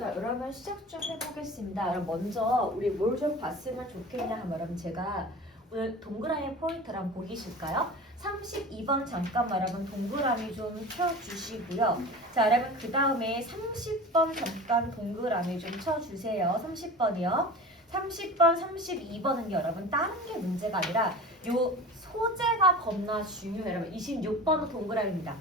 자, 여러분 시작 좀 해보겠습니다. 그럼 먼저 우리 뭘 좀 봤으면 좋겠냐 하면 여러분 제가 오늘 동그라미 포인트를 한번 보이실까요? 32번 잠깐만 여러분 동그라미 좀 쳐주시고요. 자, 여러분 그 다음에 30번 잠깐 동그라미 좀 쳐주세요. 30번이요. 30번, 32번은요 여러분 다른 게 문제가 아니라 요 소재가 겁나 중요해요. 여러분 26번은 동그라미입니다.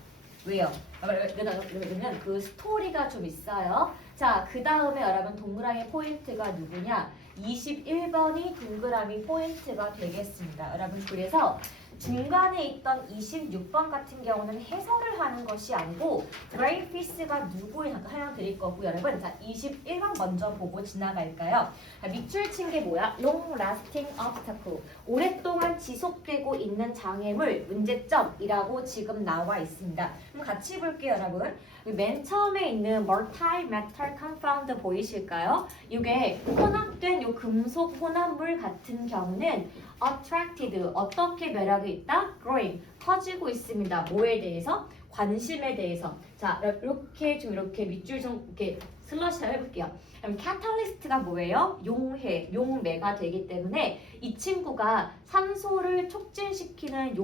왜요? 왜냐면 그 스토리가 좀 있어요. 자, 그 다음에 여러분 동그라미 포인트가 누구냐? 21번이 동그라미 포인트가 되겠습니다. 여러분 그래서 중간에 있던 26번 같은 경우는 해설을 하는 것이 아니고 브레인피스가 누구에 하나 드릴 거고 여러분 자 21번 먼저 보고 지나갈까요? 밑줄 친 게 뭐야? Long lasting obstacle 오랫동안 지속되고 있는 장애물 문제점이라고 지금 나와 있습니다. 그럼 같이 볼게요 여러분. 맨 처음에 있는 multi-metal compound 보이실까요? 이게 혼합된 요 금속 혼합물 같은 경우는 attracted 어떻게 매력이 있다? growing 커지고 있습니다. 뭐에 대해서? 관심에 대해서. 자 이렇게 좀 이렇게 밑줄 좀 이렇게 슬러시 해볼게요. 그럼 catalyst가 뭐예요? 용매가 되기 때문에 이 친구가 산소를 촉진시키는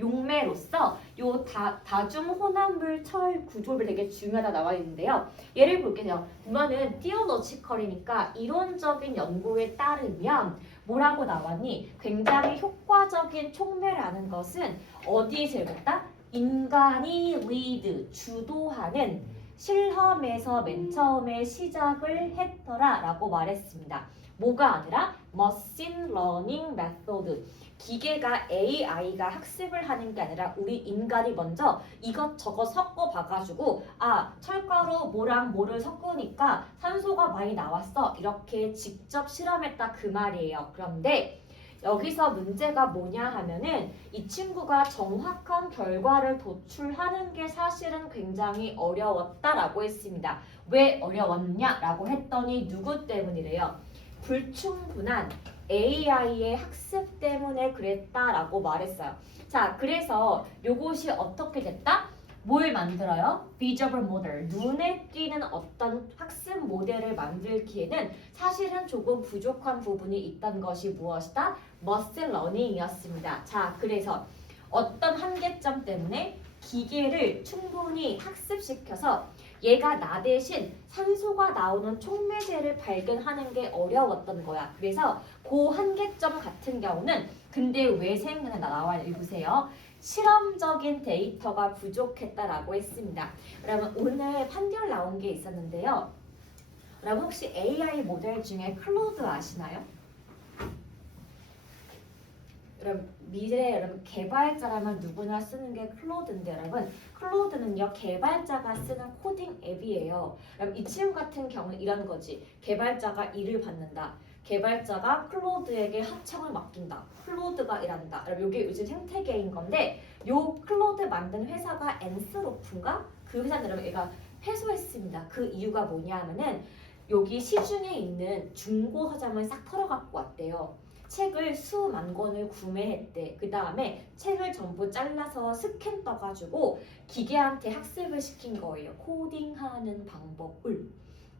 용매로서 요 다중 혼합물 철 구조를 되게 중요하다 나와 있는데요. 예를 볼게요. 이거는 theological이니까 이론적인 연구에 따르면 뭐라고 나왔니? 굉장히 효과적인 촉매라는 것은 어디에 제공했다? 인간이 lead, 주도하는 실험에서 맨 처음에 시작을 했더라 라고 말했습니다. 뭐가 아니라 machine learning method 기계가 AI가 학습을 하는 게 아니라 우리 인간이 먼저 이것저것 섞어 봐가지고 철가루 뭐랑 뭐를 섞으니까 산소가 많이 나왔어 이렇게 직접 실험했다 그 말이에요. 그런데 여기서 문제가 뭐냐 하면은 이 친구가 정확한 결과를 도출하는 게 사실은 굉장히 어려웠다라고 했습니다. 왜 어려웠냐라고 했더니 누구 때문이래요? 불충분한 AI의 학습 때문에 그랬다라고 말했어요. 자, 그래서 요것이 어떻게 됐다? 뭘 만들어요? Visual model, 눈에 띄는 어떤 학습 모델을 만들기에는 사실은 조금 부족한 부분이 있던 것이 무엇이다? Machine learning이었습니다. 자, 그래서 어떤 한계점 때문에 기계를 충분히 학습시켜서 얘가 나 대신 산소가 나오는 촉매제를 발견하는 게 어려웠던 거야. 그래서 그 한계점 같은 경우는 근데 왜 생각나 나와 읽으세요. 실험적인 데이터가 부족했다라고 했습니다. 여러분 오늘 판결 나온 게 있었는데요. 여러분 혹시 AI 모델 중에 클로드 아시나요? 여러분 미래 여러분 개발자라면 누구나 쓰는 게 클로드인데 여러분 클로드는요 개발자가 쓰는 코딩 앱이에요. 여러분 이 친구 같은 경우는 이런 거지. 개발자가 일을 받는다. 개발자가 클로드에게 하청을 맡긴다. 클로드가 일한다. 여러분 이게 요즘 생태계인 건데 요 클로드 만든 회사가 엔스로프인가? 그 회사는 여러분 얘가 패소했습니다. 그 이유가 뭐냐 하면은 여기 시중에 있는 중고 서점을 싹 털어갖고 왔대요. 책을 수만 권을 구매했대. 그 다음에 책을 전부 잘라서 스캔 떠가지고 기계한테 학습을 시킨 거예요. 코딩하는 방법을.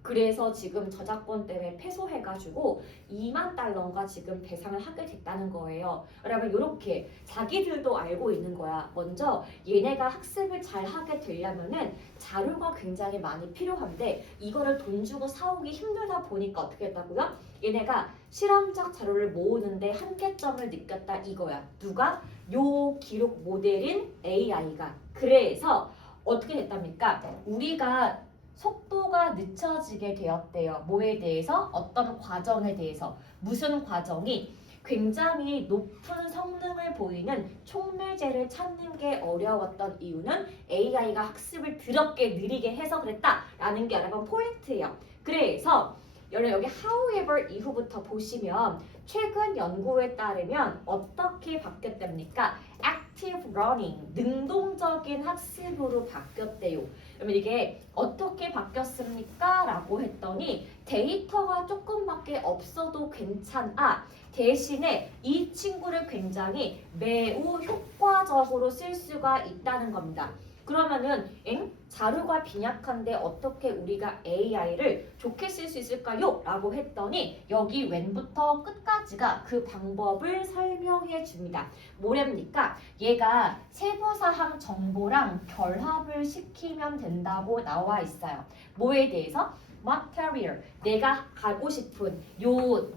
그래서 지금 저작권 때문에 패소해가지고 2만 달러가 지금 배상을 하게 됐다는 거예요. 여러분 이렇게 자기들도 알고 있는 거야. 먼저 얘네가 학습을 잘 하게 되려면은 자료가 굉장히 많이 필요한데 이거를 돈 주고 사오기 힘들다 보니까 어떻게 했다고요? 얘네가 실험적 자료를 모으는데 한계점을 느꼈다 이거야. 누가? 요 기록 모델인 AI가. 그래서 어떻게 됐답니까? 우리가 속도가 늦춰지게 되었대요. 뭐에 대해서? 어떤 과정에 대해서. 무슨 과정이? 굉장히 높은 성능을 보이는 촉매제를 찾는 게 어려웠던 이유는 AI가 학습을 더럽게 느리게 해서 그랬다라는 게 여러분 포인트예요. 그래서 여기 however 이후부터 보시면 최근 연구에 따르면 어떻게 바뀌었답니까? active learning, 능동적인 학습으로 바뀌었대요. 그러면 이게 어떻게 바뀌었습니까? 라고 했더니 데이터가 조금밖에 없어도 괜찮아. 대신에 이 친구를 굉장히 매우 효과적으로 쓸 수가 있다는 겁니다. 그러면은 자료가 빈약한데 어떻게 우리가 AI를 좋게 쓸 수 있을까요? 라고 했더니 여기 왼부터 끝까지가 그 방법을 설명해 줍니다. 뭐랍니까? 얘가 세부사항 정보랑 결합을 시키면 된다고 나와 있어요. 뭐에 대해서? material, 내가 가고 싶은 요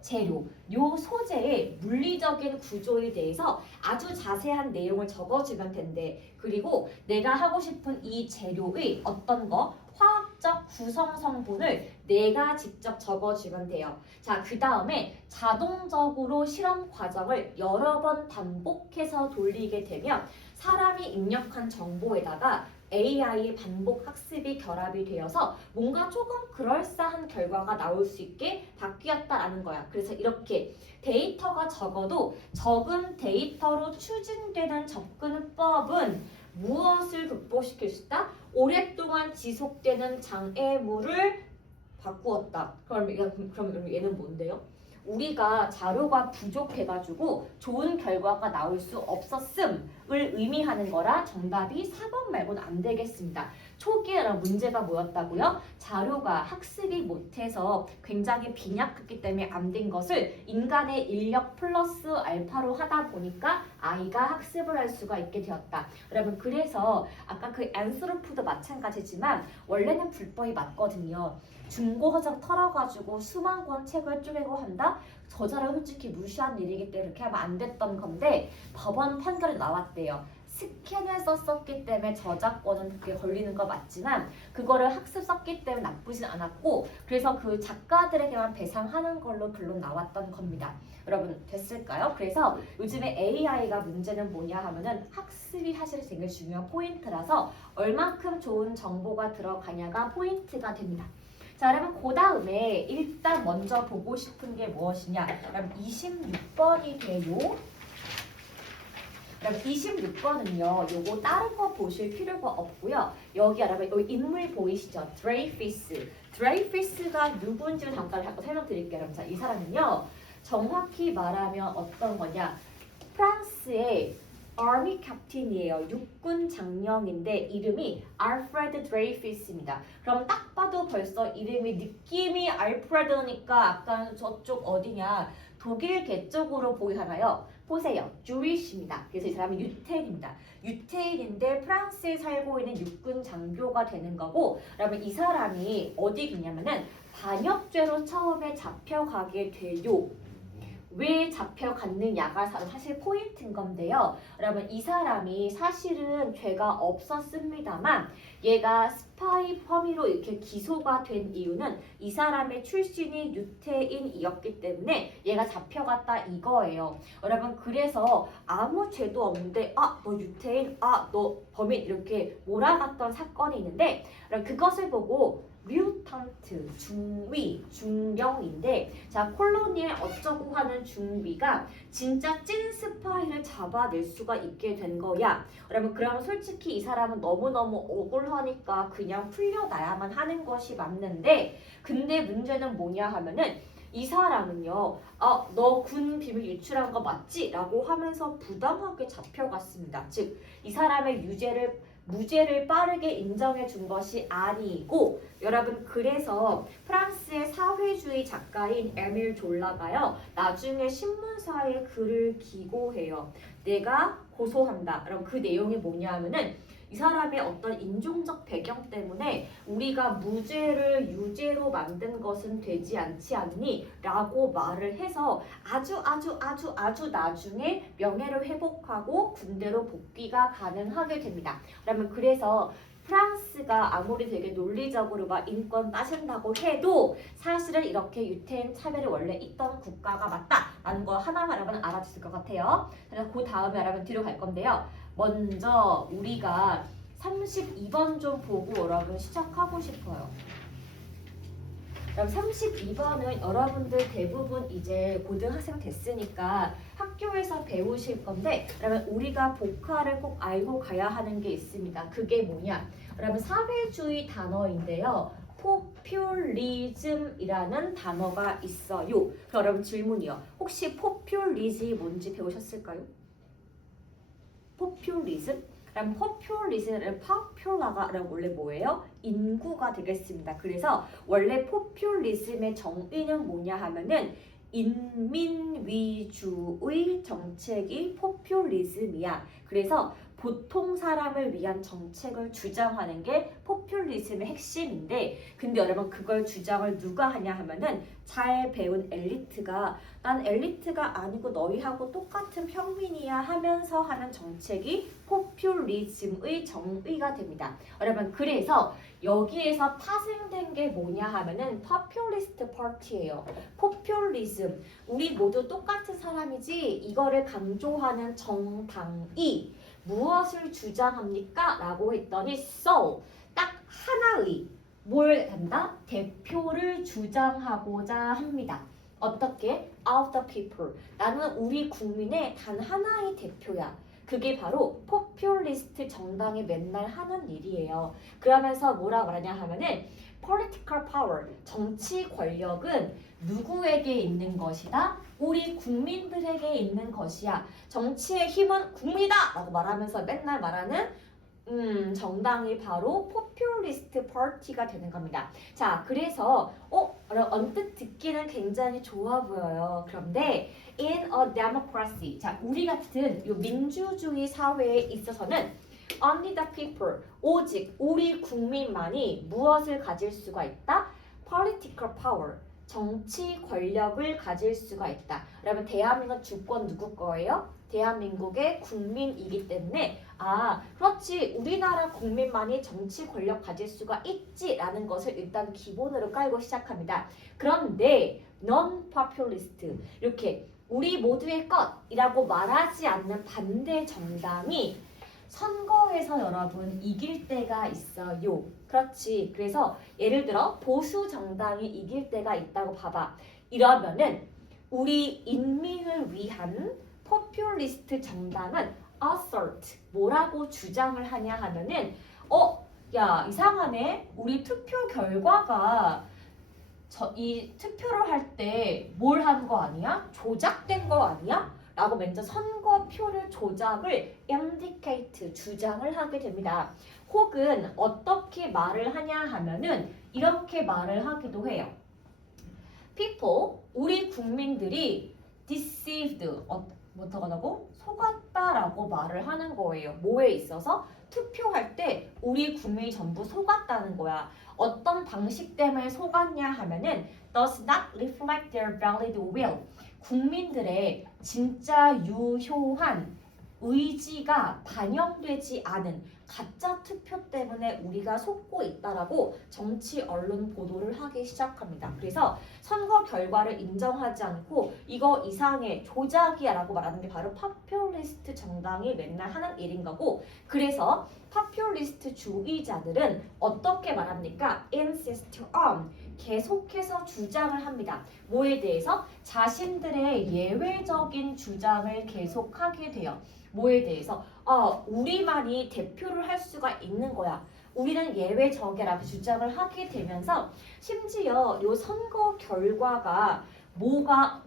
재료, 요 소재의 물리적인 구조에 대해서 아주 자세한 내용을 적어주면 된대. 그리고 내가 하고 싶은 이 재료의 어떤 거, 화학적 구성 성분을 내가 직접 적어주면 돼요. 자, 그 다음에 자동적으로 실험 과정을 여러 번 반복해서 돌리게 되면 사람이 입력한 정보에다가 AI의 반복 학습이 결합이 되어서 뭔가 조금 그럴싸한 결과가 나올 수 있게 바뀌었다라는 거야. 그래서 이렇게 데이터가 적어도 적은 데이터로 추진되는 접근법은 무엇을 극복시킬 수 있다? 오랫동안 지속되는 장애물을 바꾸었다. 그럼 얘는 뭔데요? 우리가 자료가 부족해가지고 좋은 결과가 나올 수 없었음을 의미하는 거라 정답이 4번 말고는 안 되겠습니다. 초기에 문제가 뭐였다고요? 자료가 학습이 못해서 굉장히 빈약했기 때문에 안 된 것을 인간의 인력 플러스 알파로 하다 보니까 아이가 학습을 할 수가 있게 되었다. 여러분 그래서 아까 그 앤스루프도 마찬가지지만 원래는 불법이 맞거든요. 중고서적 털어가지고 수만 권 책을 쪼개고 한다? 저자를 솔직히 무시한 일이기 때문에 그렇게 하면 안 됐던 건데 법원 판결이 나왔대요. 스캔을 썼었기 때문에 저작권은 그게 걸리는 거 맞지만 그거를 학습 썼기 때문에 나쁘진 않았고 그래서 그 작가들에게만 배상하는 걸로 결론 나왔던 겁니다. 여러분 됐을까요? 그래서 요즘에 AI가 문제는 뭐냐 하면은 학습이 사실 되게 중요한 포인트라서 얼만큼 좋은 정보가 들어가냐가 포인트가 됩니다. 자, 여러분 그 다음에 일단 먼저 보고 싶은 게 무엇이냐? 여러분 26번이 돼요. 여러분 26번은요. 요거 다른 거 보실 필요가 없고요. 여기 여러분 여기 인물 보이시죠? 드레이피스. 드레이피스가 누군지 잠깐 설명드릴게요. 여러분 자, 이 사람은요. 정확히 말하면 어떤 거냐? 프랑스의 아미 캡틴이에요. 육군 장령인데 이름이 알프레드 드레이피스입니다. 그럼 딱 봐도 벌써 이름이 느낌이 알프레드니까 약간 저쪽 어디냐 독일계 쪽으로 보이잖아요. 보세요. 주위시입니다. 그래서 이 사람은 유태인입니다. 유태인인데 프랑스에 살고 있는 육군 장교가 되는 거고 여러분 이 사람이 어디 있냐면은 반역죄로 처음에 잡혀가게 돼요. 왜 잡혀갔느냐가 사실 포인트인 건데요. 여러분 이 사람이 사실은 죄가 없었습니다만 얘가 스파이 혐의로 이렇게 기소가 된 이유는 이 사람의 출신이 유태인이었기 때문에 얘가 잡혀갔다 이거예요. 여러분 그래서 아무 죄도 없는데 아 너 유태인, 아 너 범인 이렇게 몰아갔던 사건이 있는데 그것을 보고 뮤턴트, 중위, 중령인데 자 콜로니에 어쩌고 하는 중위가 진짜 찐 스파이를 잡아낼 수가 있게 된 거야. 여러분 그러면 솔직히 이 사람은 너무너무 억울하니까 그냥 풀려나야만 하는 것이 맞는데 근데 문제는 뭐냐 하면은 이 사람은요. 너 군 비밀 유출한 거 맞지? 라고 하면서 부당하게 잡혀갔습니다. 즉 이 사람의 무죄를 빠르게 인정해 준 것이 아니고 여러분 그래서 프랑스의 사회주의 작가인 에밀 졸라가요. 나중에 신문사에 글을 기고해요. 내가 고소한다. 그럼 그 내용이 뭐냐 하면은 이 사람의 어떤 인종적 배경 때문에 우리가 무죄를 유죄로 만든 것은 되지 않지 않니? 라고 말을 해서 아주 나중에 명예를 회복하고 군대로 복귀가 가능하게 됩니다. 그러면 그래서 프랑스가 아무리 되게 논리적으로 막 인권 따진다고 해도 사실은 이렇게 유태인 차별이 원래 있던 국가가 맞다라는 거 하나만 여러분 알아주실 것 같아요. 그래서 그 다음에 여러분 뒤로 갈 건데요. 먼저 우리가 32번 좀 보고 여러분 시작하고 싶어요. 그럼 32번은 여러분들 대부분 이제 고등학생 됐으니까 학교에서 배우실 건데 그러면 우리가 복화를 꼭 알고 가야 하는 게 있습니다. 그게 뭐냐? 여러분 사회주의 단어인데요. 포퓰리즘이라는 단어가 있어요. 그럼 여러분 질문이요. 혹시 포퓰리즘이 뭔지 배우셨을까요? 포퓰리즘? 그럼 popular가 원래 뭐예요? 인구가 되겠습니다. 그래서 원래 populism의 정의는 뭐냐 하면은 인민 위주의 정책이 포퓰리즘이야. 그래서 보통 사람을 위한 정책을 주장하는 게 포퓰리즘의 핵심인데, 근데 여러분 그걸 주장을 누가 하냐 하면은 잘 배운 엘리트가 난 엘리트가 아니고 너희하고 똑같은 평민이야 하면서 하는 정책이 포퓰리즘의 정의가 됩니다. 여러분 그래서 여기에서 파생된 게 뭐냐 하면은 포퓰리스트 파티예요. 포퓰리즘, 우리 모두 똑같은 사람이지 이거를 강조하는 정당이 무엇을 주장합니까? 라고 했더니 so 딱 하나의 뭘 한다? 대표를 주장하고자 합니다. 어떻게? Of the people. 나는 우리 국민의 단 하나의 대표야. 그게 바로 포퓰리스트 정당이 맨날 하는 일이에요. 그러면서 뭐라 말하냐 하면은 political power, 정치 권력은 누구에게 있는 것이다? 우리 국민들에게 있는 것이야. 정치의 힘은 국민이다! 라고 말하면서 맨날 말하는 정당이 바로 포퓰리스트 파티가 되는 겁니다. 자, 그래서 언뜻 듣기는 굉장히 좋아 보여요. 그런데 in a democracy, 자, 우리 같은 요 민주주의 사회에 있어서는 only the people, 오직 우리 국민만이 무엇을 가질 수가 있다? political power, 정치 권력을 가질 수가 있다. 여러분 대한민국 주권 누구 거예요? 대한민국의 국민이기 때문에 그렇지 우리나라 국민만이 정치 권력 가질 수가 있지라는 것을 일단 기본으로 깔고 시작합니다. 그런데 non-populist, 이렇게 우리 모두의 것이라고 말하지 않는 반대 정당이 선거에서 여러분 이길 때가 있어요. 그렇지. 그래서 예를 들어 보수 정당이 이길 때가 있다고 봐봐. 이러면은 우리 인민을 위한 포퓰리스트 정당은 assert, 뭐라고 주장을 하냐 하면은 야 이상하네. 우리 투표 결과가 이 투표를 할 때 뭘 한 거 아니야? 조작된 거 아니야? 라고 먼저 선거표를 조작을 indicate, 주장을 하게 됩니다. 혹은 어떻게 말을 하냐 하면은 이렇게 말을 하기도 해요. people, 우리 국민들이 deceived, 어떡하다고? 속았다라고 말을 하는 거예요. 뭐에 있어서? 투표할 때 우리 국민이 전부 속았다는 거야. 어떤 방식 때문에 속았냐 하면은 does not reflect their valid will. 국민들의 진짜 유효한 의지가 반영되지 않은 가짜 투표 때문에 우리가 속고 있다라고 정치 언론 보도를 하기 시작합니다. 그래서 선거 결과를 인정하지 않고 이거 이상해 조작이야 라고 말하는 게 바로 파퓰리스트 정당이 맨날 하는 일인 거고, 그래서 파퓰리스트 주의자들은 어떻게 말합니까? insist on, 계속해서 주장을 합니다. 뭐에 대해서? 자신들의 예외적인 주장을 계속하게 돼요. 뭐에 대해서? 우리만이 대표를 할 수가 있는 거야. 우리는 예외적이라고 주장을 하게 되면서 심지어 요 선거 결과가 뭐가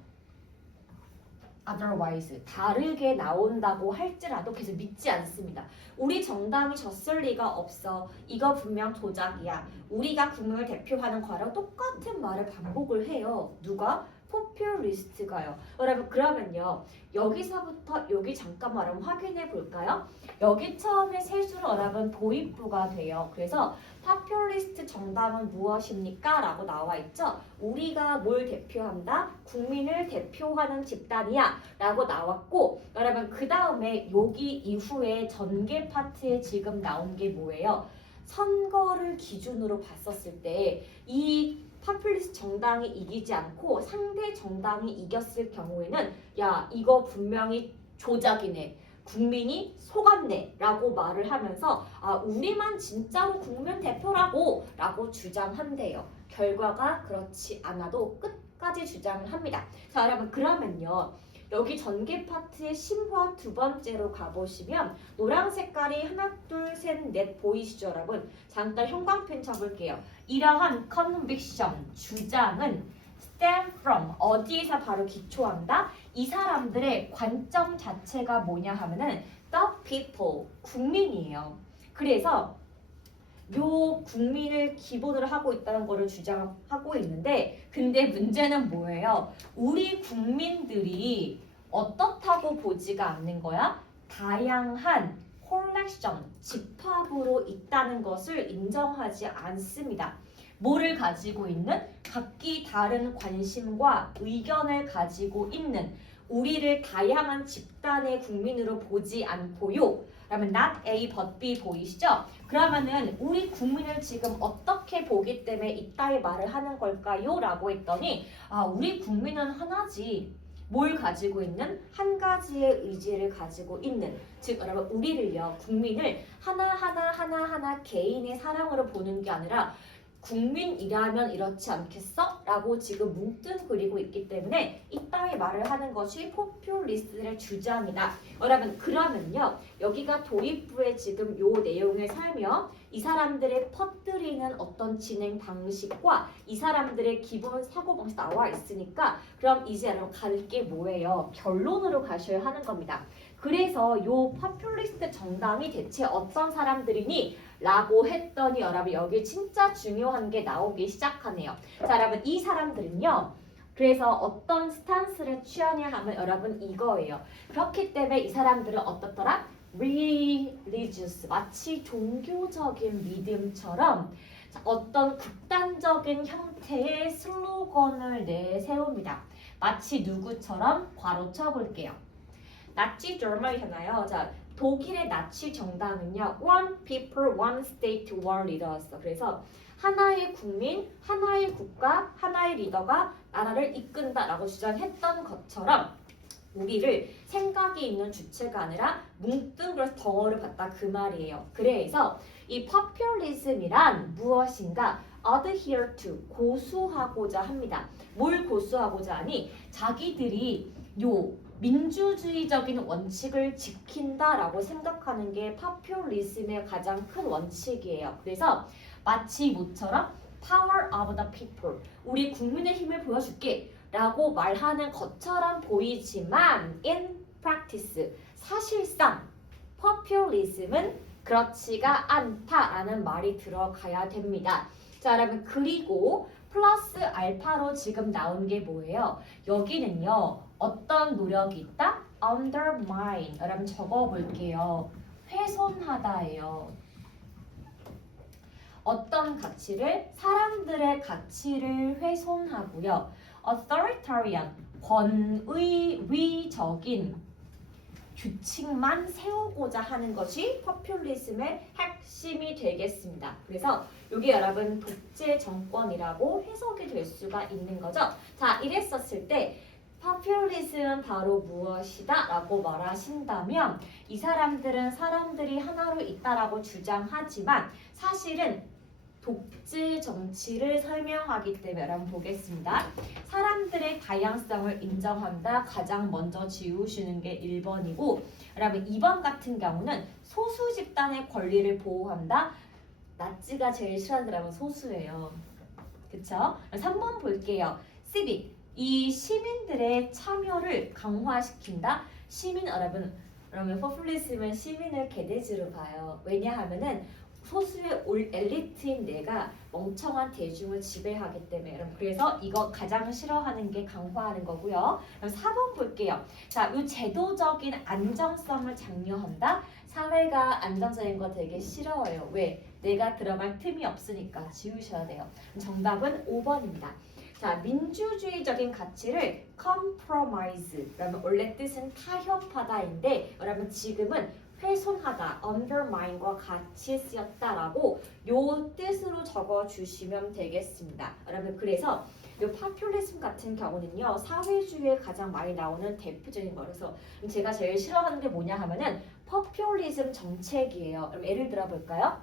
otherwise 다르게 나온다고 할지라도 계속 믿지 않습니다. 우리 정당이 졌을 리가 없어. 이거 분명 조작이야. 우리가 국민을 대표하는 거랑 똑같은 말을 반복을 해요. 누가? 포퓰리스트가요. 여러분 그러면요. 여기서부터 여기 잠깐만 한번 확인해 볼까요? 여기 처음에 세수로 여러분 도입부가 돼요. 그래서 포퓰리스트 정당은 무엇입니까? 라고 나와 있죠. 우리가 뭘 대표한다? 국민을 대표하는 집단이야 라고 나왔고, 여러분 그 다음에 여기 이후에 전개 파트에 지금 나온 게 뭐예요? 선거를 기준으로 봤었을 때 이 파퓰리스트 정당이 이기지 않고 상대 정당이 이겼을 경우에는 야 이거 분명히 조작이네, 국민이 속았네 라고 말을 하면서 우리만 진짜로 국민 대표라고 라고 주장한대요. 결과가 그렇지 않아도 끝까지 주장을 합니다. 자 여러분 그러면요, 여기 전개 파트의 심화 두 번째로 가보시면 노란 색깔이 하나 둘 셋 넷 보이시죠 여러분? 잠깐 형광펜 쳐볼게요. 이러한 conviction, 주장은 stem from, 어디에서 바로 기초한다? 이 사람들의 관점 자체가 뭐냐 하면은 the people, 국민이에요. 그래서 요 국민을 기본으로 하고 있다는 거를 주장하고 있는데 근데 문제는 뭐예요? 우리 국민들이 어떻다고 보지가 않는 거야? 다양한 콜렉션, 집합으로 있다는 것을 인정하지 않습니다. 뭐를 가지고 있는? 각기 다른 관심과 의견을 가지고 있는 우리를 다양한 집단의 국민으로 보지 않고요. 그러면 not A but B 보이시죠? 그러면은 우리 국민을 지금 어떻게 보기 때문에 이따위 말을 하는 걸까요? 라고 했더니 우리 국민은 하나지. 뭘 가지고 있는? 한 가지의 의지를 가지고 있는 즉 여러분 우리를요 국민을 하나하나 개인의 사랑으로 보는 게 아니라 국민이라면 이렇지 않겠어? 라고 지금 뭉뚱그리고 있기 때문에 이따위 말을 하는 것이 포퓰리스트의 주장이다. 여러분 그러면요 여기가 도입부에 지금 요 내용을 살면 이 사람들의 퍼뜨리는 어떤 진행 방식과 이 사람들의 기본 사고방식 나와 있으니까 그럼 이제 여러분 갈 게 뭐예요? 결론으로 가셔야 하는 겁니다. 그래서 요 포퓰리스트 정당이 대체 어떤 사람들이니? 라고 했더니 여러분 여기 진짜 중요한 게 나오기 시작하네요. 자 여러분 이 사람들은요. 그래서 어떤 스탠스를 취하냐 하면 여러분 이거예요. 그렇기 때문에 이 사람들은 어떻더라? religious 마치 종교적인 믿음처럼 어떤 극단적인 형태의 슬로건을 내세웁니다. 마치 누구처럼? 괄호 쳐볼게요. 나치 저널이잖아요. 자 독일의 나치 정당은요. One people, one state, one leader였어. 그래서 하나의 국민, 하나의 국가, 하나의 리더가 나라를 이끈다라고 주장했던 것처럼 우리를 생각이 있는 주체가 아니라 뭉뚱그려서 덩어리를 봤다 그 말이에요. 그래서 이 populism이란 무엇인가? adhere to, 고수하고자 합니다. 뭘 고수하고자 하니? 자기들이 요 민주주의적인 원칙을 지킨다라고 생각하는 게 파퓰리즘의 가장 큰 원칙이에요. 그래서 마치 뭐처럼 power of the people, 우리 국민의 힘을 보여줄게 라고 말하는 것처럼 보이지만 in practice, 사실상 populism은 그렇지가 않다라는 말이 들어가야 됩니다. 자 여러분 그리고 플러스 알파로 지금 나온 게 뭐예요? 여기는요. 어떤 노력이 있다? undermine. 여러분 적어볼게요. 훼손하다예요. 어떤 가치를? 사람들의 가치를 훼손하고요. authoritarian. 권위적인 규칙만 세우고자 하는 것이 포퓰리즘의 핵심이 되겠습니다. 그래서 이게 여러분 독재 정권이라고 해석이 될 수가 있는 거죠. 자, 이랬었을 때 포퓰리즘은 바로 무엇이다? 라고 말하신다면 이 사람들은 사람들이 하나로 있다라고 주장하지만 사실은 독재 정치를 설명하기 때문에 여러분 보겠습니다. 사람들의 다양성을 인정한다. 가장 먼저 지우시는 게 1번이고 여러분 2번 같은 경우는 소수 집단의 권리를 보호한다. 나치가 제일 싫어하는 사람은 소수예요. 그쵸? 3번 볼게요. civic. 이 시민들의 참여를 강화시킨다. 시민 여러분 포퓰리즘은 시민을 개돼지로 봐요. 왜냐하면은 소수의 엘리트인 내가 멍청한 대중을 지배하기 때문에 여러분 그래서 이거 가장 싫어하는 게 강화하는 거고요. 그럼 4번 볼게요. 자, 이 제도적인 안정성을 장려한다. 사회가 안정적인 거 되게 싫어해요. 왜? 내가 들어갈 틈이 없으니까 지우셔야 돼요. 정답은 5번입니다. 자, 민주주의적인 가치를 compromise. 그러면 원래 뜻은 타협하다인데 여러분 지금은 훼손하다, undermine과 같이 쓰였다라고 요 뜻으로 적어주시면 되겠습니다. 여러분 그래서 이 포퓰리즘 같은 경우는요 사회주의에 가장 많이 나오는 대표적인 거라서 제가 제일 싫어하는 게 뭐냐 하면은 포퓰리즘 정책이에요. 그럼 예를 들어 볼까요?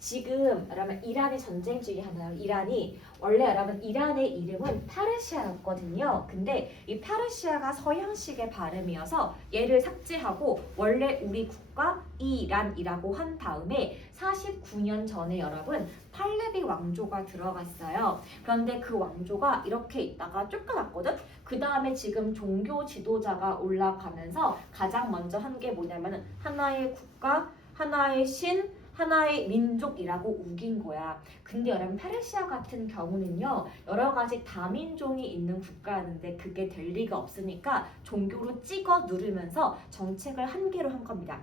지금 여러분 이란의 전쟁 중에 하나요. 이란이 원래 여러분 이란의 이름은 페르시아였거든요. 근데 이 페르시아가 서양식의 발음이어서 얘를 삭제하고 원래 우리 국가 이란이라고 한 다음에 49년 전에 여러분 팔레비 왕조가 들어갔어요. 그런데 그 왕조가 이렇게 있다가 쫓겨났거든. 그 다음에 지금 종교 지도자가 올라가면서 가장 먼저 한 게 뭐냐면은 하나의 국가, 하나의 신, 하나의 민족이라고 우긴 거야. 근데 여러분 페르시아 같은 경우는요 여러 가지 다민족이 있는 국가였는데 그게 될 리가 없으니까 종교로 찍어 누르면서 정책을 한 개로 한 겁니다.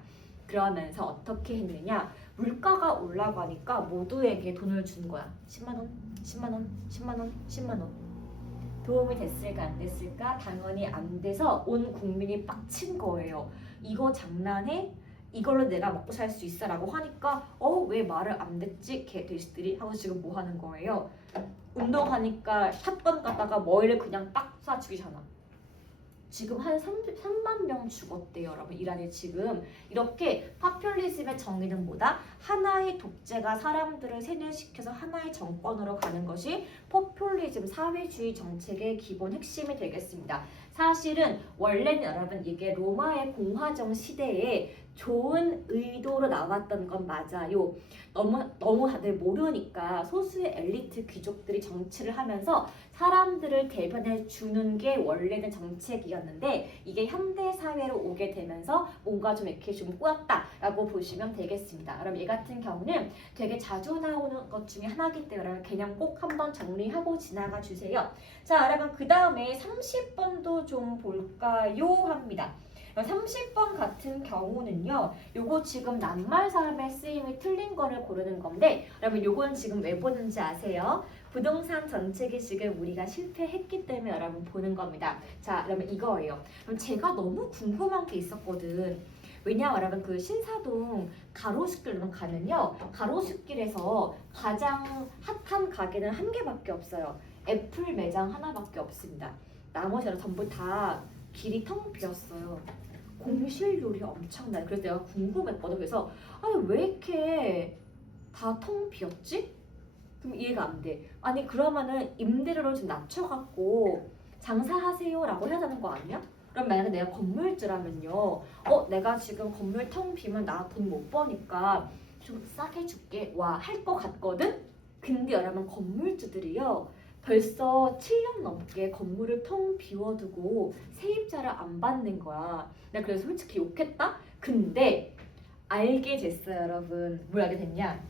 그러면서 어떻게 했느냐, 물가가 올라가니까 모두에게 돈을 준 거야. 10만 원, 10만 원, 10만 원, 10만 원. 도움이 됐을까 안 됐을까? 당연히 안 돼서 온 국민이 빡친 거예요. 이거 장난해? 이걸로 내가 먹고 살 수 있어 라고 하니까 왜 말을 안 듣지? 개돼지들이 하고 지금 뭐 하는 거예요? 운동하니까 샷건 가다가 머리를 그냥 딱 쏴 죽이잖아. 지금 한 3만 명 죽었대요, 여러분. 이란이 지금 이렇게 파퓰리즘의 정의는 뭐다? 하나의 독재가 사람들을 세뇌시켜서 하나의 정권으로 가는 것이 포퓰리즘 사회주의 정책의 기본 핵심이 되겠습니다. 사실은 원래는 여러분 이게 로마의 공화정 시대에 좋은 의도로 나왔던 건 맞아요. 너무 다들 모르니까 소수의 엘리트 귀족들이 정치를 하면서 사람들을 대변해 주는 게 원래는 정책이었는데 이게 현대 사회로 오게 되면서 뭔가 좀 이렇게 좀 꼬였다라고 보시면 되겠습니다. 그럼 얘 같은 경우는 되게 자주 나오는 것 중에 하나이기 때문에 그냥 꼭 한번 정리하고 지나가 주세요. 자, 여러분 그 다음에 30번도 좀 볼까요? 합니다. 30번 같은 경우는요. 요거 지금 낱말 사람의 쓰임이 틀린 거를 고르는 건데 여러분 요건 지금 왜 보는지 아세요? 부동산 정책이 지금 우리가 실패했기 때문에 여러분 보는 겁니다. 자, 여러분 이거예요. 그럼 제가 너무 궁금한 게 있었거든. 왜냐 여러분 그 신사동 가로수길로 가면요. 가로수길에서 가장 핫한 가게는 한 개밖에 없어요. 애플 매장 하나밖에 없습니다. 나머지는 전부 다 길이 텅 비었어요. 공실률이 엄청나요. 그래서 내가 궁금했거든. 그래서 아니 왜 이렇게 다 텅 비었지? 그럼 이해가 안 돼. 아니 그러면은 임대료를 좀 낮춰갖고 장사하세요라고 해야 되는 거 아니야? 그럼 만약에 내가 건물주라면요. 내가 지금 건물 텅 비면 나 돈 못 버니까 좀 싸게 줄게. 와 할 거 같거든? 근데 여러분 건물주들이요. 벌써 7년 넘게 건물을 텅 비워두고 세입자를 안 받는 거야. 내가 그래서 솔직히 욕했다? 근데 알게 됐어요, 여러분. 뭘 알게 됐냐?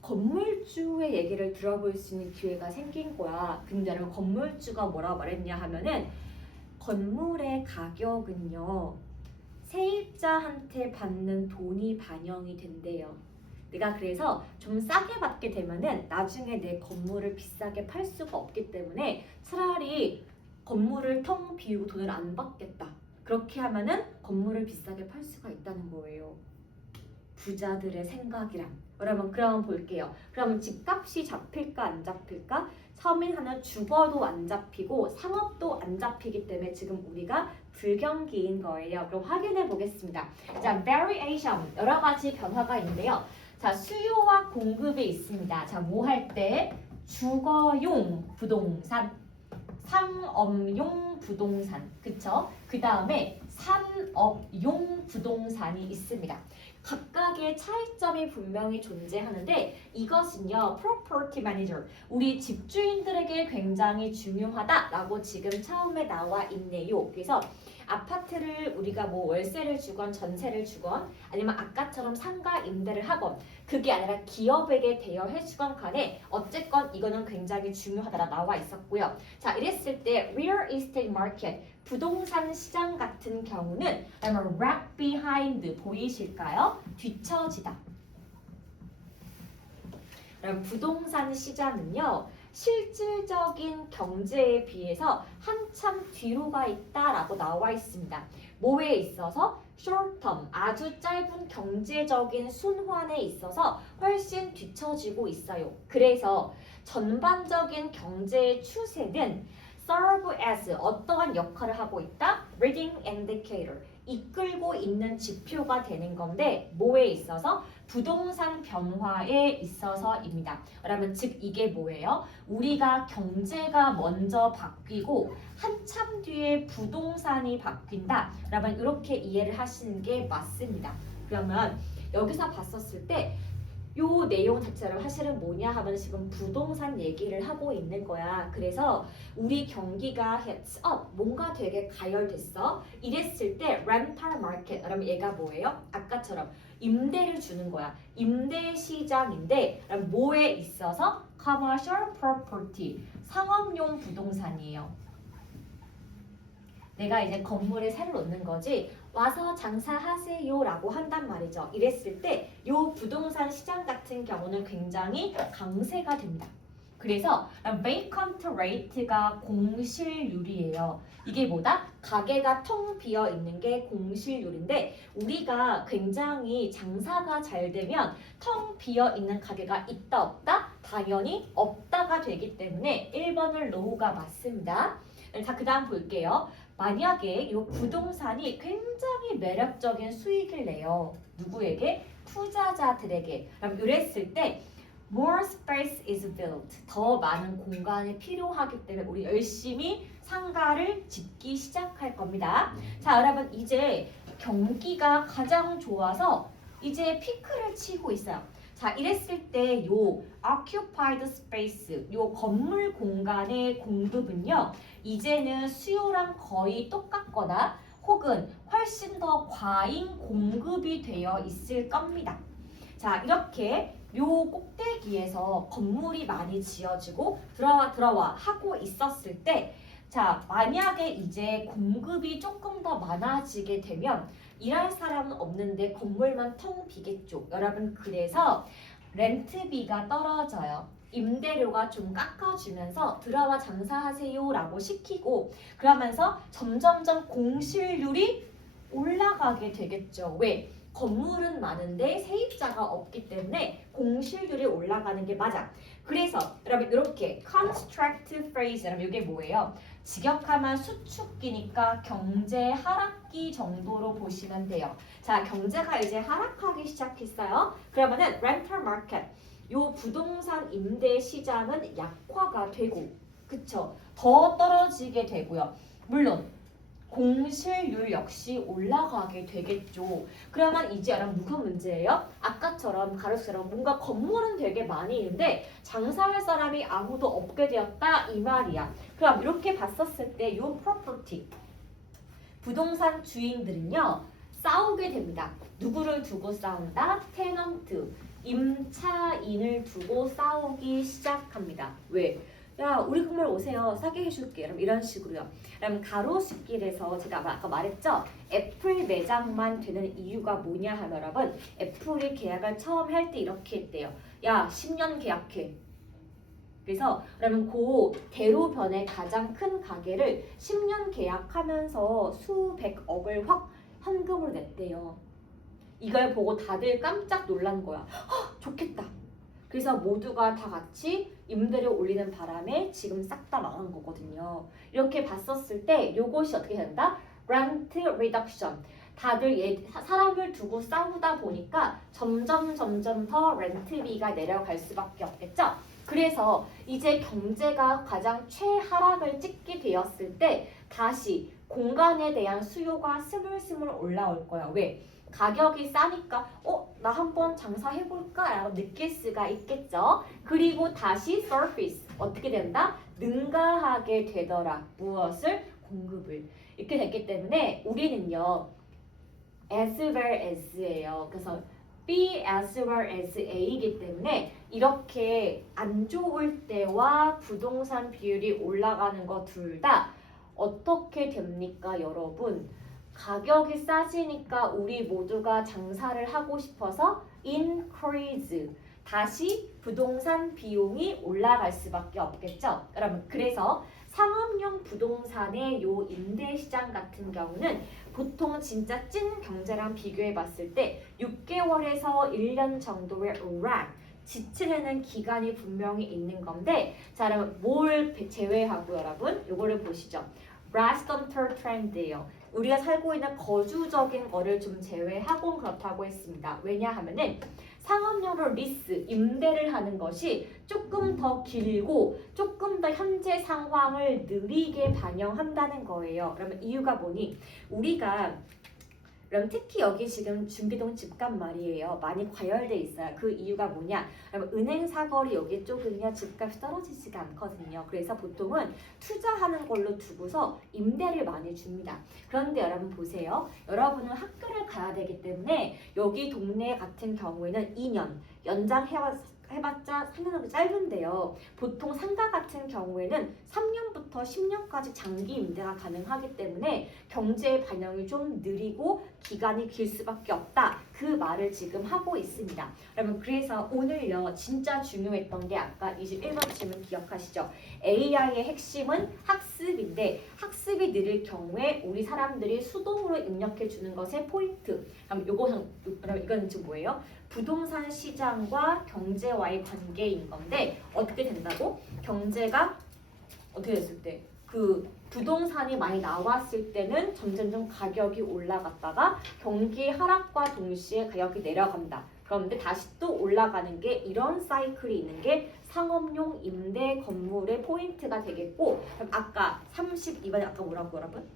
건물주의 얘기를 들어볼 수 있는 기회가 생긴 거야. 근데 여러분 건물주가 뭐라고 말했냐 하면은 건물의 가격은요. 세입자한테 받는 돈이 반영이 된대요. 내가 그래서 좀 싸게 받게 되면은 나중에 내 건물을 비싸게 팔 수가 없기 때문에 차라리 건물을 텅 비우고 돈을 안 받겠다. 그렇게 하면은 건물을 비싸게 팔 수가 있다는 거예요. 부자들의 생각이란. 여러분 그럼 볼게요. 그럼 집값이 잡힐까 안 잡힐까? 서민 하나 죽어도 안 잡히고 상업도 안 잡히기 때문에 지금 우리가 불경기인 거예요. 그럼 확인해 보겠습니다. 자, variation 여러 가지 변화가 있는데요. 자, 수요와 공급이 있습니다. 자, 뭐 할 때? 주거용 부동산, 상업용 부동산, 그쵸? 그 다음에 산업용 부동산이 있습니다. 각각의 차이점이 분명히 존재하는데 이것은요, property manager, 우리 집주인들에게 굉장히 중요하다라고 지금 처음에 나와 있네요. 그래서 아파트를 우리가 뭐 월세를 주건 전세를 주건 아니면 아까처럼 상가 임대를 하건 그게 아니라 기업에게 대여해 주건 간에 어쨌건 이거는 굉장히 중요하다라 나와 있었고요. 자, 이랬을 때 real estate market, 부동산 시장 같은 경우는 lag behind 보이실까요? 뒤처지다. 그럼 부동산 시장은요. 실질적인 경제에 비해서 한참 뒤로가 있다라고 나와 있습니다. 뭐에 있어서? short term, 아주 짧은 경제적인 순환에 있어서 훨씬 뒤처지고 있어요. 그래서 전반적인 경제의 추세는 serve as 어떠한 역할을 하고 있다? leading indicator, 이끌고 있는 지표가 되는 건데 뭐에 있어서? 부동산 변화에 있어서입니다. 그러면 즉 이게 뭐예요? 우리가 경제가 먼저 바뀌고 한참 뒤에 부동산이 바뀐다. 그러면 이렇게 이해를 하시는 게 맞습니다. 그러면 여기서 봤었을 때 요 내용 자체가 사실은 뭐냐 하면 지금 부동산 얘기를 하고 있는 거야. 그래서 우리 경기가 heads up, 뭔가 되게 가열됐어. 이랬을 때 rental market, 그러면 얘가 뭐예요? 아까처럼 임대를 주는 거야. 임대 시장인데 그럼 뭐에 있어서? commercial property, 상업용 부동산이에요. 내가 이제 건물에 새로 놓는 거지 와서 장사하세요 라고 한단 말이죠. 이랬을 때 이 부동산 시장 같은 경우는 굉장히 강세가 됩니다. 그래서 vacant rate가 공실률이에요. 이게 뭐다? 가게가 텅 비어 있는 게 공실률인데 우리가 굉장히 장사가 잘 되면 텅 비어 있는 가게가 있다 없다? 당연히 없다가 되기 때문에 1번을 노가 맞습니다. 자, 그 다음 볼게요. 만약에 이 부동산이 굉장히 매력적인 수익을 내요. 누구에게? 투자자들에게. 그럼 이랬을 때 more space is built. 더 많은 공간이 필요하기 때문에 우리 열심히 상가를 짓기 시작할 겁니다. 자, 여러분 이제 경기가 가장 좋아서 이제 피크를 치고 있어요. 자, 이랬을 때 요 occupied space, 요 건물 공간의 공급은요. 이제는 수요랑 거의 똑같거나 혹은 훨씬 더 과잉 공급이 되어 있을 겁니다. 자, 이렇게 요 꼭대기에서 건물이 많이 지어지고 들어와 하고 있었을 때 자, 만약에 이제 공급이 조금 더 많아지게 되면 일할 사람은 없는데 건물만 텅 비겠죠. 여러분 그래서 렌트비가 떨어져요. 임대료가 좀 깎아주면서 들어와 장사하세요 라고 시키고 그러면서 점점점 공실률이 올라가게 되겠죠. 왜? 건물은 많은데 세입자가 없기 때문에 공실률이 올라가는 게 맞아. 그래서 여러분 이렇게 construct phrase 여러분 이게 뭐예요? 직역하면 수축기니까 경제 하락기 정도로 보시면 돼요. 자, 경제가 이제 하락하기 시작했어요. 그러면은 rental market 요 부동산 임대 시장은 약화가 되고 그쵸? 더 떨어지게 되고요. 물론 공실률 역시 올라가게 되겠죠. 그러면 이제 여러분 무슨 문제예요? 아까처럼 가로수처럼 뭔가 건물은 되게 많이 있는데 장사할 사람이 아무도 없게 되었다 이 말이야. 그럼 이렇게 봤었을 때 이 프로퍼티 부동산 주인들은요 싸우게 됩니다. 누구를 두고 싸운다? 테넌트 임차인을 두고 싸우기 시작합니다. 왜? 야, 우리 건물 오세요. 싸게 해줄게. 그럼 이런 식으로요. 그럼 가로수길에서 제가 아까 말했죠. 애플 매장만 되는 이유가 뭐냐 하면 여러분 애플이 계약을 처음 할 때 이렇게 했대요. 야, 10년 계약해. 그래서 그러면 그 대로변의 가장 큰 가게를 10년 계약하면서 수백억을 확 현금으로 냈대요. 이걸 보고 다들 깜짝 놀란 거야. 헉, 좋겠다. 그래서 모두가 다 같이 임대료 올리는 바람에 지금 싹 다 망한 거거든요. 이렇게 봤었을 때 요것이 어떻게 된다? Rent reduction. 다들 사람을 두고 싸우다 보니까 점점 더 렌트비가 내려갈 수밖에 없겠죠. 그래서 이제 경제가 가장 최하락을 찍게 되었을 때 다시 공간에 대한 수요가 스물스물 올라올 거야. 왜? 가격이 싸니까 나 한번 장사해볼까? 라고 느낄 수가 있겠죠. 그리고 다시 surface 어떻게 된다? 능가하게 되더라. 무엇을? 공급을. 이렇게 됐기 때문에 우리는요 as well as예요. 그래서 B as well as A이기 때문에 이렇게 안 좋을 때와 부동산 비율이 올라가는 거 둘 다 어떻게 됩니까 여러분? 가격이 싸지니까 우리 모두가 장사를 하고 싶어서 increase 다시 부동산 비용이 올라갈 수밖에 없겠죠. 여러분 그래서 상업용 부동산의 요 임대시장 같은 경우는 보통 진짜 찐 경제랑 비교해 봤을 때 6개월에서 1년 정도의 lag 지치려는 기간이 분명히 있는 건데 자 여러분 뭘 제외하고 여러분 요거를 보시죠. Horizontal trend예요. 우리가 살고 있는 거주적인 거를 좀 제외하고 그렇다고 했습니다. 왜냐하면은 상업용으로 리스, 임대를 하는 것이 조금 더 길고 조금 더 현재 상황을 느리게 반영한다는 거예요. 그러면 이유가 뭐니? 우리가 그럼 특히 여기 지금 중비동 집값 말이에요. 많이 과열돼 있어요. 그 이유가 뭐냐? 그럼 은행 사거리 여기 쪽은요 집값이 떨어지지가 않거든요. 그래서 보통은 투자하는 걸로 두고서 임대를 많이 줍니다. 그런데 여러분 보세요. 여러분은 학교를 가야 되기 때문에 여기 동네 같은 경우에는 2년 연장해봤자 3년은 짧은데요. 보통 상가 같은 경우에는 3년부터 10년까지 장기 임대가 가능하기 때문에 경제 반영이 좀 느리고 기간이 길 수밖에 없다. 그 말을 지금 하고 있습니다. 여러분 그래서 오늘요 진짜 중요했던 게 아까 21번 질문 기억하시죠? AI의 핵심은 학습인데 학습이 느릴 경우에 우리 사람들이 수동으로 입력해 주는 것의 포인트. 그럼 이건 지금 뭐예요? 부동산 시장과 경제와의 관계인 건데 어떻게 된다고? 경제가 어떻게 됐을 때 그 부동산이 많이 나왔을 때는 점점점 가격이 올라갔다가 경기 하락과 동시에 가격이 내려간다. 그런데 다시 또 올라가는 게 이런 사이클이 있는 게 상업용 임대 건물의 포인트가 되겠고 그럼 아까 32번에 아까 뭐라고 여러분?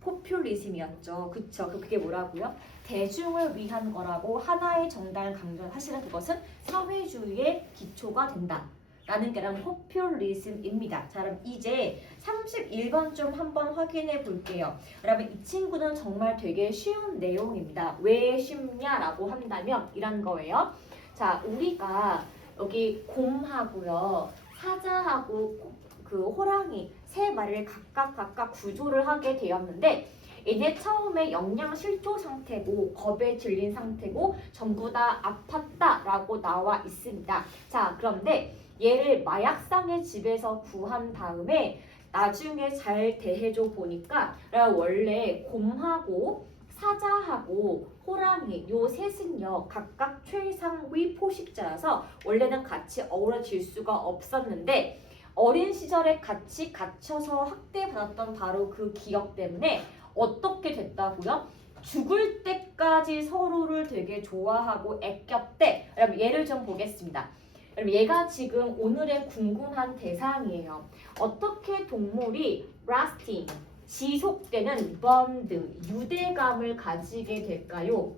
포퓰리즘이었죠. 그쵸? 그게 뭐라고요? 대중을 위한 거라고 하나의 정당을 강조한 사실은 그것은 사회주의의 기초가 된다. 라는 게 포퓰리즘입니다. 자, 그럼 이제 31번 좀 한번 확인해 볼게요. 여러분 이 친구는 정말 되게 쉬운 내용입니다. 왜 쉽냐라고 한다면 이런 거예요. 자, 우리가 여기 곰하고요, 사자하고 그 호랑이 세 마리를 각각 구조를 하게 되었는데 이제 처음에 영양실조 상태고 겁에 질린 상태고 전부 다 아팠다라고 나와 있습니다. 자, 그런데 얘를 마약상의 집에서 구한 다음에 나중에 잘 대해줘 보니까 원래 곰하고 사자하고 호랑이 요 셋은요 각각 최상위 포식자라서 원래는 같이 어우러질 수가 없었는데 어린 시절에 같이 갇혀서 학대받았던 바로 그 기억 때문에 어떻게 됐다고요? 죽을 때까지 서로를 되게 좋아하고 애꼈대. 여러분 예를 좀 보겠습니다. 여러분 얘가 지금 오늘의 궁금한 대상이에요. 어떻게 동물이 lasting, 지속되는 bond, 유대감을 가지게 될까요?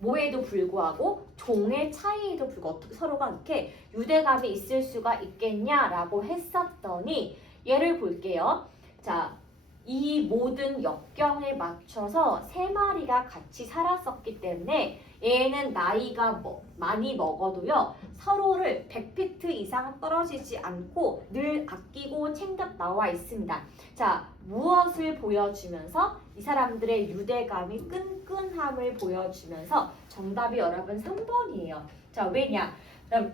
뭐에도 불구하고 종의 차이에도 불구하고 어떻게 서로가 이렇게 유대감이 있을 수가 있겠냐라고 했었더니 얘를 볼게요. 자, 이 모든 역경에 맞춰서 세 마리가 같이 살았었기 때문에 얘는 나이가 많이 먹어도요 서로를 100피트 이상 떨어지지 않고 늘 아끼고 챙겨 나와 있습니다. 자, 무엇을 보여주면서 이 사람들의 유대감이 끈끈함을 보여주면서 정답이 여러분 3번이에요. 자, 왜냐?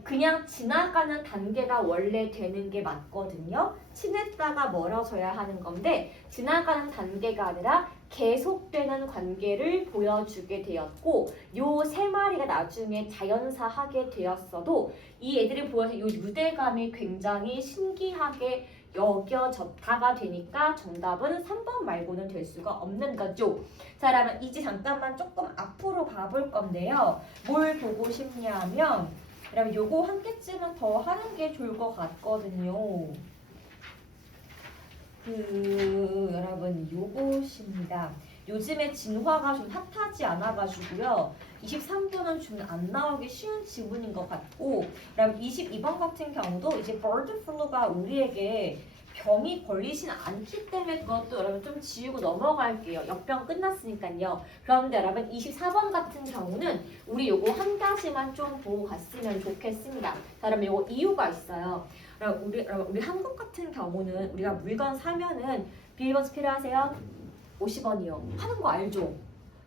그냥 지나가는 단계가 원래 되는 게 맞거든요. 친했다가 멀어져야 하는 건데 지나가는 단계가 아니라 계속되는 관계를 보여주게 되었고 요 세 마리가 나중에 자연사하게 되었어도 이 애들이 보여서 요 유대감이 굉장히 신기하게 여겨졌다가 되니까 정답은 3번 말고는 될 수가 없는 거죠. 자, 그러면 이제 잠깐만 조금 앞으로 가볼 건데요. 뭘 보고 싶냐면 여러분 요거 한 개쯤은 더 하는 게 좋을 것 같거든요. 여러분 요것입니다. 요즘에 진화가 좀 핫하지 않아가지고요. 23번은 좀 안 나오기 쉬운 지문인 것 같고 그럼 22번 같은 경우도 이제 버드 플루가 우리에게 병이 걸리진 않기 때문에 그것도 여러분 좀 지우고 넘어갈게요. 역병 끝났으니까요. 그런데 여러분 24번 같은 경우는 우리 요거 한 가지만 좀 보고 갔으면 좋겠습니다. 자, 그러면 요거 이유가 있어요. 우리 한국 같은 경우는 우리가 물건 사면은 비밀번호 필요하세요? 50원이요. 하는 거 알죠?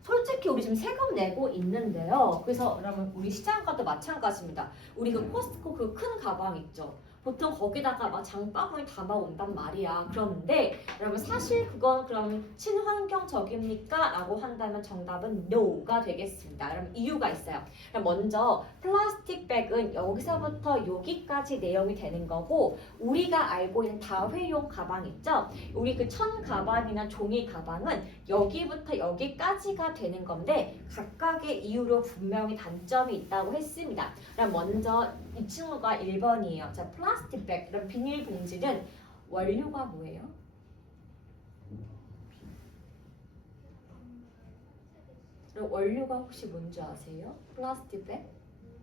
솔직히 우리 지금 세금 내고 있는데요. 그래서 여러분 우리 시장가도 마찬가지입니다. 우리 그 코스트코 그 큰 가방 있죠? 보통 거기다가 막 장바구니 담아온단 말이야. 그런데 여러분 사실 그건 그럼 친환경적입니까? 라고 한다면 정답은 no가 되겠습니다. 여러분 이유가 있어요. 그럼 먼저 플라스틱 백은 여기서부터 여기까지 내용이 되는 거고 우리가 알고 있는 다회용 가방 있죠? 우리 그 천 가방이나 종이 가방은 여기부터 여기까지가 되는 건데 각각의 이유로 분명히 단점이 있다고 했습니다. 그럼 먼저 이 친구가 1번이에요. 자, 플라스틱 백, 그럼 비닐봉지는 원료가 뭐예요? 그럼 원료가 혹시 뭔지 아세요? 플라스틱 백?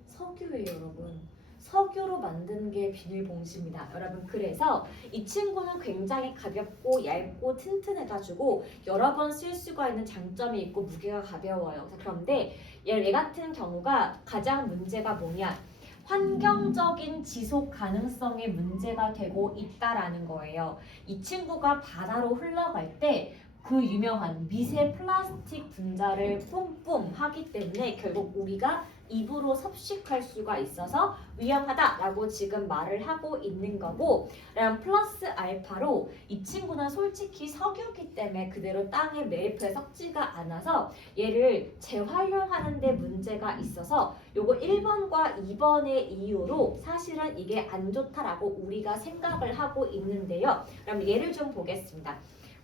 석유예요, 여러분. 석유로 만든 게 비닐봉지입니다. 여러분 그래서 이 친구는 굉장히 가볍고 얇고 튼튼해가지고 여러 번 쓸 수가 있는 장점이 있고 무게가 가벼워요. 그런데 얘 같은 경우가 가장 문제가 뭐냐? 환경적인 지속 가능성에 문제가 되고 있다라는 거예요. 이 친구가 바다로 흘러갈 때 그 유명한 미세 플라스틱 분자를 뿜뿜 하기 때문에 결국 우리가 입으로 섭식할 수가 있어서 위험하다라고 지금 말을 하고 있는 거고, 그럼 플러스 알파로 이 친구는 솔직히 석유기 때문에 그대로 땅에 매립해 썩지가 않아서 얘를 재활용하는 데 문제가 있어서 요거 1번과 2번의 이유로 사실은 이게 안 좋다라고 우리가 생각을 하고 있는데요. 그럼 예를 좀 보겠습니다.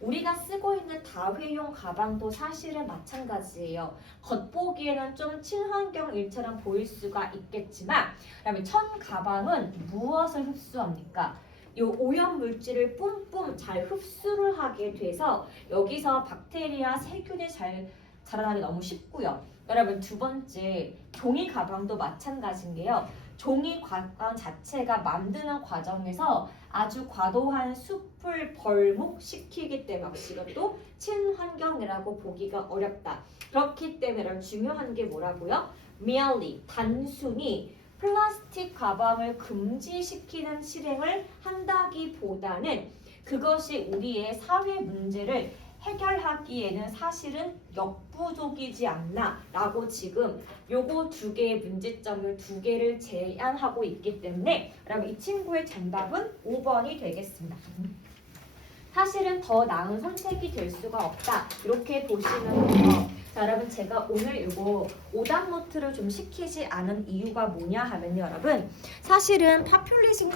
우리가 쓰고 있는 다회용 가방도 사실은 마찬가지예요. 겉보기에는 좀 친환경 일처럼 보일 수가 있겠지만 그다음에 천 가방은 무엇을 흡수합니까? 이 오염 물질을 뿜뿜 잘 흡수를 하게 돼서 여기서 박테리아, 세균이 잘 자라나기 너무 쉽고요. 여러분 두 번째 종이 가방도 마찬가지인 게요. 종이 가방 자체가 만드는 과정에서 아주 과도한 숲을 벌목시키기 때문에 이것도 친환경이라고 보기가 어렵다. 그렇기 때문에 중요한 게 뭐라고요? merely 단순히 플라스틱 가방을 금지시키는 실행을 한다기보다는 그것이 우리의 사회 문제를 해결하기에는 사실은 역부족이지 않나 라고 지금 요거 두 개의 문제점을 두 개를 제안하고 있기 때문에 여러분 이 친구의 정답은 5번이 되겠습니다. 사실은 더 나은 선택이 될 수가 없다 이렇게 보시면 돼요. 자, 여러분 제가 오늘 이거 오답 노트를 좀 시키지 않은 이유가 뭐냐 하면요, 여러분 사실은 파퓰리즘